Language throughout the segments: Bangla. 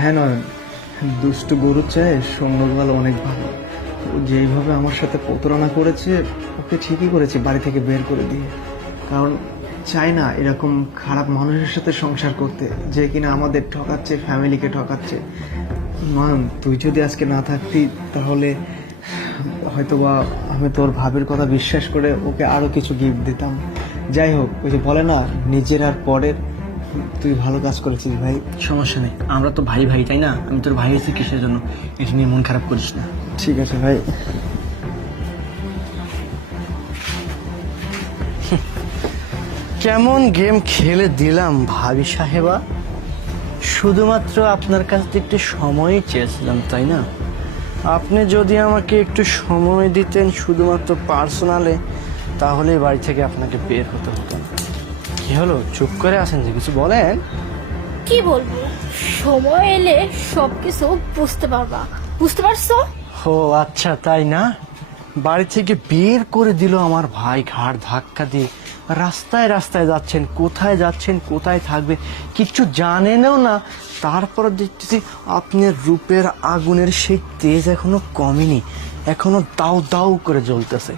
হ্যাঁ নয়ন, দুষ্টু গরু চায় সৈন্যদল অনেক ভালো। ও যেইভাবে আমার সাথে প্রতারণা করেছে, ওকে ঠিকই করেছে বাড়ি থেকে বের করে দিয়ে। কারণ চাই না এরকম খারাপ মানুষের সাথে সংসার করতে, যে কিনা আমাদের ঠকাচ্ছে, ফ্যামিলিকে ঠকাচ্ছে। নয়ন, তুই যদি আজকে না থাকতি তাহলে হয়তোবা আমি তোর ভাবের কথা বিশ্বাস করে ওকে আরো কিছু গিফট দিতাম। যাই হোক, ওই যে বলে না, নিজের আর পরের, তুই ভালো কাজ করেছিস ভাই। সমস্যা নেই, আমরা তো ভাই ভাই, তাই না? আমি তোর ভাই হয়েছি কিসের জন্য? এটা নিয়ে মন খারাপ করিস না। ঠিক আছে ভাই। কেমন গেম খেলে দিলাম ভাবি সাহেবা। শুধুমাত্র আপনার কাছ থেকে একটু সময়ই চেয়েছিলাম, তাই না? আপনি যদি আমাকে একটু সময় দিতেন শুধুমাত্র পার্সোনালে, তাহলে বাড়ি থেকে আপনাকে বের হতে হতো না। কি হলো, চুপ করে আছেন যে? কিছু বলেন। কি বলবো, সময় এলে সবকিছু বুঝতে পারবা। বুঝতে পারছো? ও আচ্ছা, তাই না? বাড়ি থেকে বের করে দিল আমার ভাই ঘাড় ধাক্কা দিয়ে। রাস্তায় রাস্তায় যাচ্ছেন, কোথায় যাচ্ছেন, কোথায় থাকবে কিচ্ছু জানেনও না। তারপরে দেখতেছি আপনার রূপের আগুনের সেই তেজ এখনো কমেনি, এখনো দাউ দাউ করে জ্বলতেছে।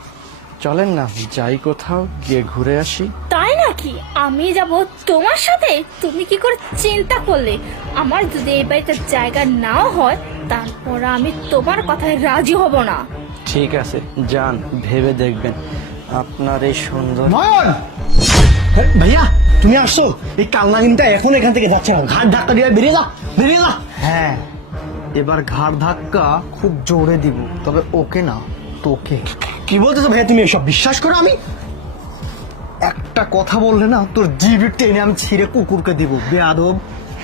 চলেন না যাই কোথাও, গিয়ে ঘুরে আসি। তাই নাকি? আমি যাব তোমার সাথে? তুমি কি করে চিন্তা করলে? আমার যদি এই বাড়িতে জায়গা নাও হয়, তারপর আমি তোমার কথায় রাজি হব না। ঠিক আছে, যান, ভেবে দেখবেন। আপনার এই সুন্দর নয়ন, ভাইয়া তুমি আসছো? এই কালনাগিনটা এখন এখান থেকে যাচ্ছে না, ঘাট ধাক্কা দিয়ে বেরিয়ে যা, বেরিয়ে যা। হ্যাঁ, এবার ঘাড় ধাক্কা খুব জোরে দিব, তবে ওকে না, তোকে। কি বলতেছো ভাইয়া, তুমি এসব বিশ্বাস করো? আমি একটা কথা বললে না, তোর জিভ টেনে আমি ছিঁড়ে কুকুরকে দিব, বেয়াদব।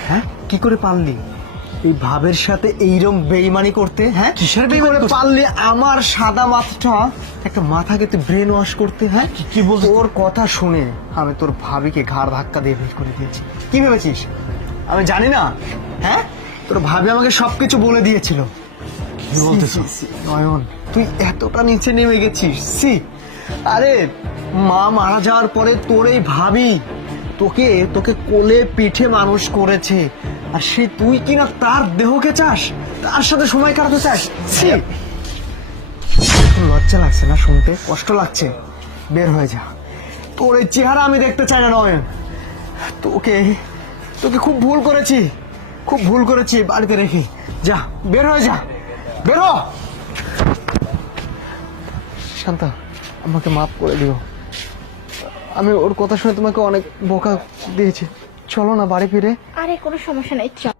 হ্যাঁ, কি করে পারলি এই ভাবের সাথে এইরকম বেইমানি করতে? হ্যাঁ, কিসের কি বেইমানি করে করতে? পারলি আমার সাদা মাথাটা, একটা মাথাকে তুই ব্রেন ওয়াশ করতে? হ্যাঁ, কি বলছিস? তোর কথা শুনে আমি তোর ভাবিকে ঘাড় ধাক্কা দিয়ে বের করে দিয়েছি। কি ভেবেছিস আমি জানি না? হ্যাঁ, তোর ভাবি আমাকে সবকিছু বলে দিয়েছিল। কি বলতেছো? সি, সি, নয়ন, তুই এতটা নিচে নেমে গেছিস। সি, আরে মা মারা যাওয়ার পরে তোর এই ভাবি তোকে তোকে কোলে পিঠে মানুষ করেছে, আর সে তুই কিনা তার দেহকে চাস, তার সাথে সময় কাটাতে চাস। ছি, তোর লজ্জা লাগছে না শুনতে? কষ্ট লাগছে? বের হয়ে যা, তোর এই চেহারা আমি দেখতে চাই না। নয়ন, তোকে তোকে খুব ভুল করেছি, খুব ভুল করেছি বাড়িতে রেখে। যা, বের হয়ে যা, বেরো। শান্তা, আমাকে মাফ করে দিও, আমি ওর কথা শুনে তোমাকে অনেক বকা দিয়েছি। চলো না বাড়ি ফিরে। আরে কোনো সমস্যা নাই, চল।